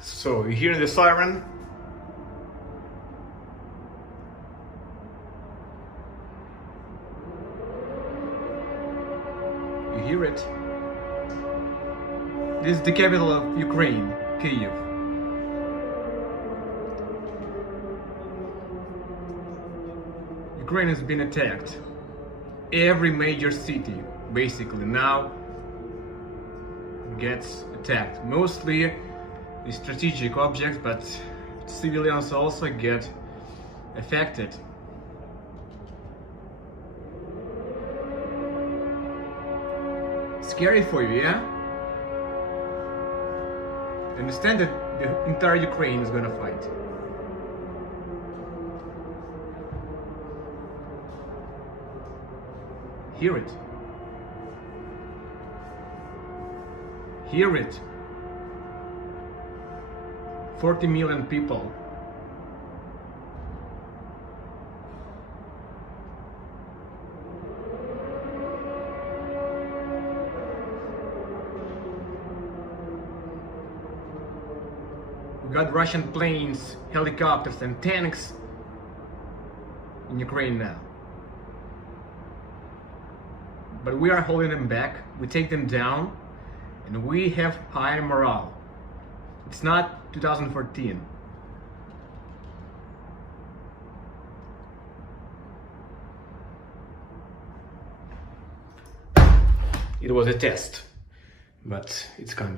So you hear the siren? You hear it? This is the capital of Ukraine, Kyiv. Ukraine has been attacked. Every major city, basically, now gets attacked. Mostly the strategic objects, but civilians also get affected. Scary for you, yeah? Understand that the entire Ukraine is gonna fight. Hear it. Hear it. 40 million people. We got Russian planes, helicopters and tanks in Ukraine now. But we are holding them back, we take them down, and we have high morale. It's not 2014. It was a test, but it's coming.